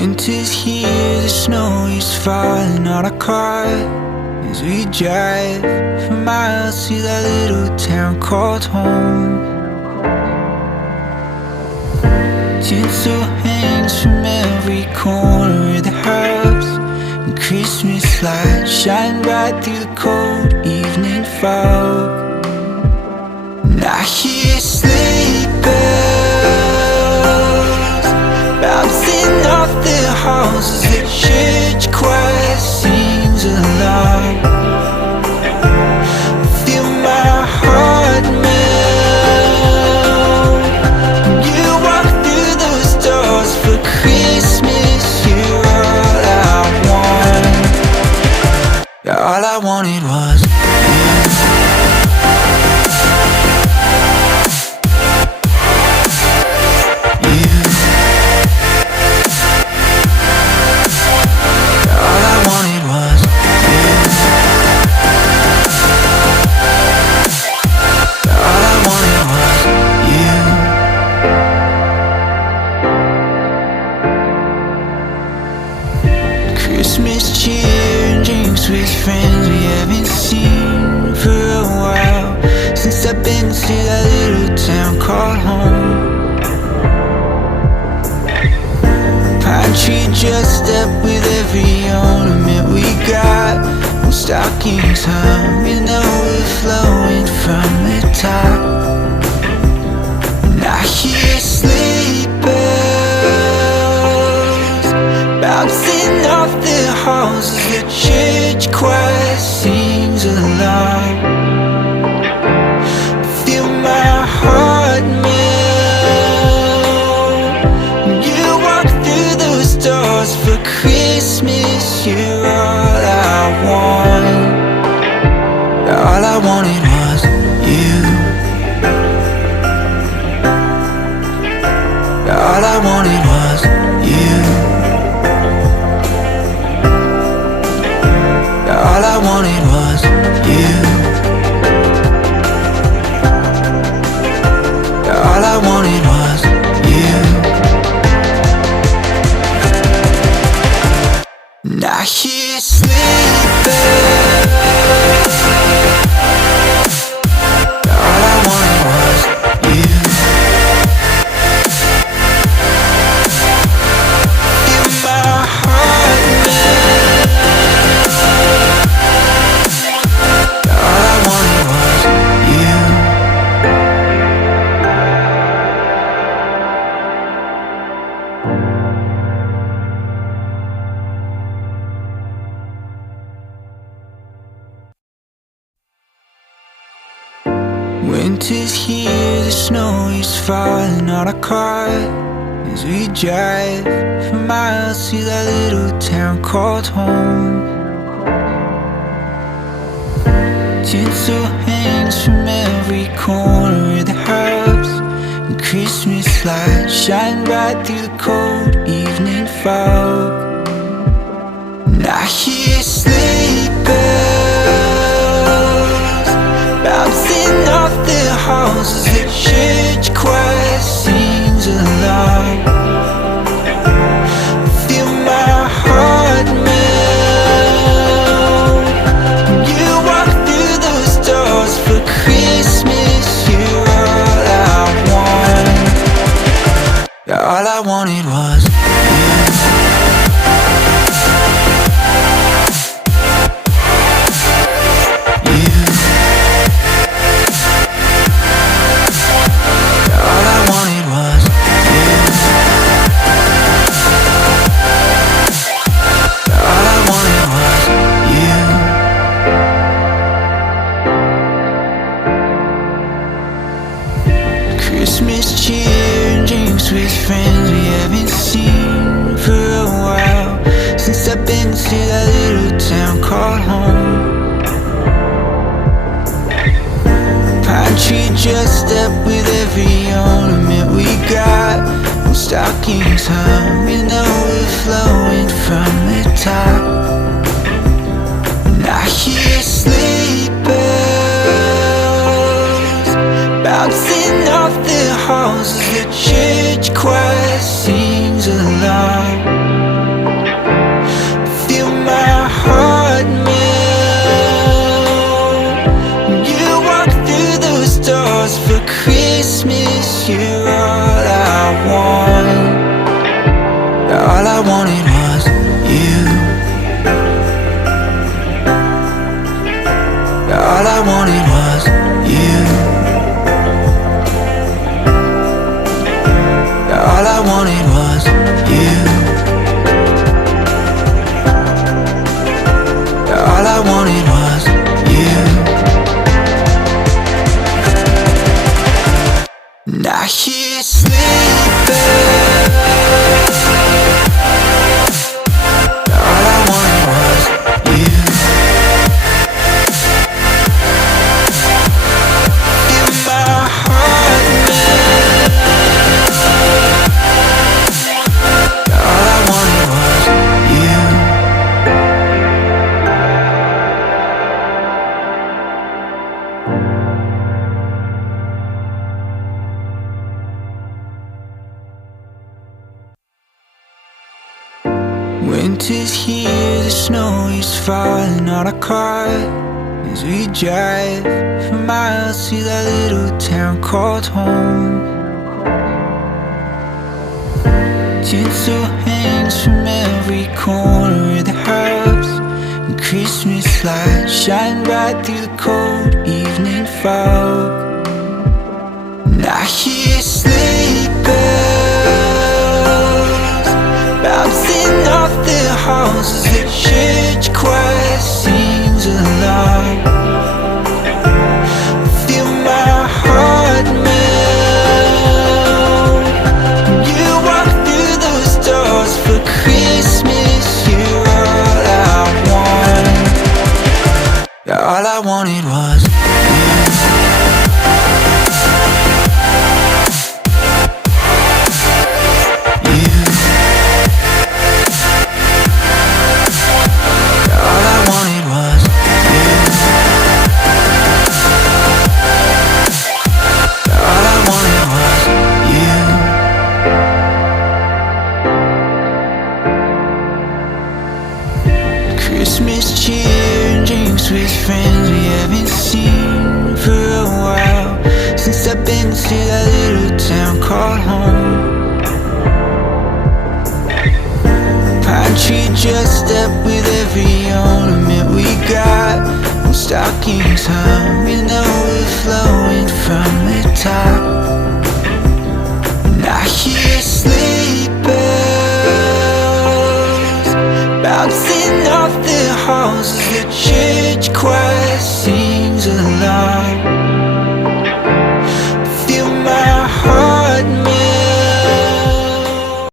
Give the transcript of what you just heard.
Winter's here, the snow is falling on our car as we drive for miles to that little town called home. Tinsel hangs from every corner of the house, and Christmas lights shine bright through the cold evening fog. And I hear sleigh bells bouncing off the halls as the church choir sings along. Feel my heart melt when you walk through those doors for Christmas. You're all I want. All I wanted was you. Christmas cheer and drinks with friends we haven't seen for a while, since I've been to that little town called home. Pine tree dressed up with every ornament we got, and stockings hung with no overflowing from the top. And I hear sleigh bells bouncing off the halls as the church choir sings along. Feel my heart melt when you walk through those doors for Christmas. You're all I want. All I wanted was you. All I wanted was you. All I wanted was you. All I wanted was you. And I hear sleigh bells. All I wanted was you. Feel my heart melt. All I wanted was you. Winter's here, the snow is falling on our car as we drive for miles to that little town called home. Tinsel hangs from every corner of the house, and Christmas lights shine bright through the cold evening fog. And I hear sleigh bells bouncing off the halls as the church choir sings along. Feel my heart melt when you walk through those doors for Christmas. You're all I want. All I wanted was you. Christmas cheer and drinks with friends we haven't seen for a while, since I've been to that little town called home. Pine tree dressed up with every ornament we got, and stockings hung with no overflowing from the top. And I hear sleigh bells bouncing off the halls as the church choir sings along. Winter's here, the snow is falling on our car as we drive for miles to that little town called home. Tinsel hangs from every corner of the house, and Christmas lights shine bright through the cold evening fog. And I hear sleigh bells bouncing off the halls as the church choir sings along. I feel my heart melt when you walk through those doors for Christmas. You're all I want. Yeah, all I wanted was you. Christmas cheer and drinks with friends we haven't seen for a while, since I've been to that little town called home. Pine tree dressed up with every ornament we got, and stockings hung and overflowing from the top. And I hear sleigh bells bouncing off the halls as the church choir sings along.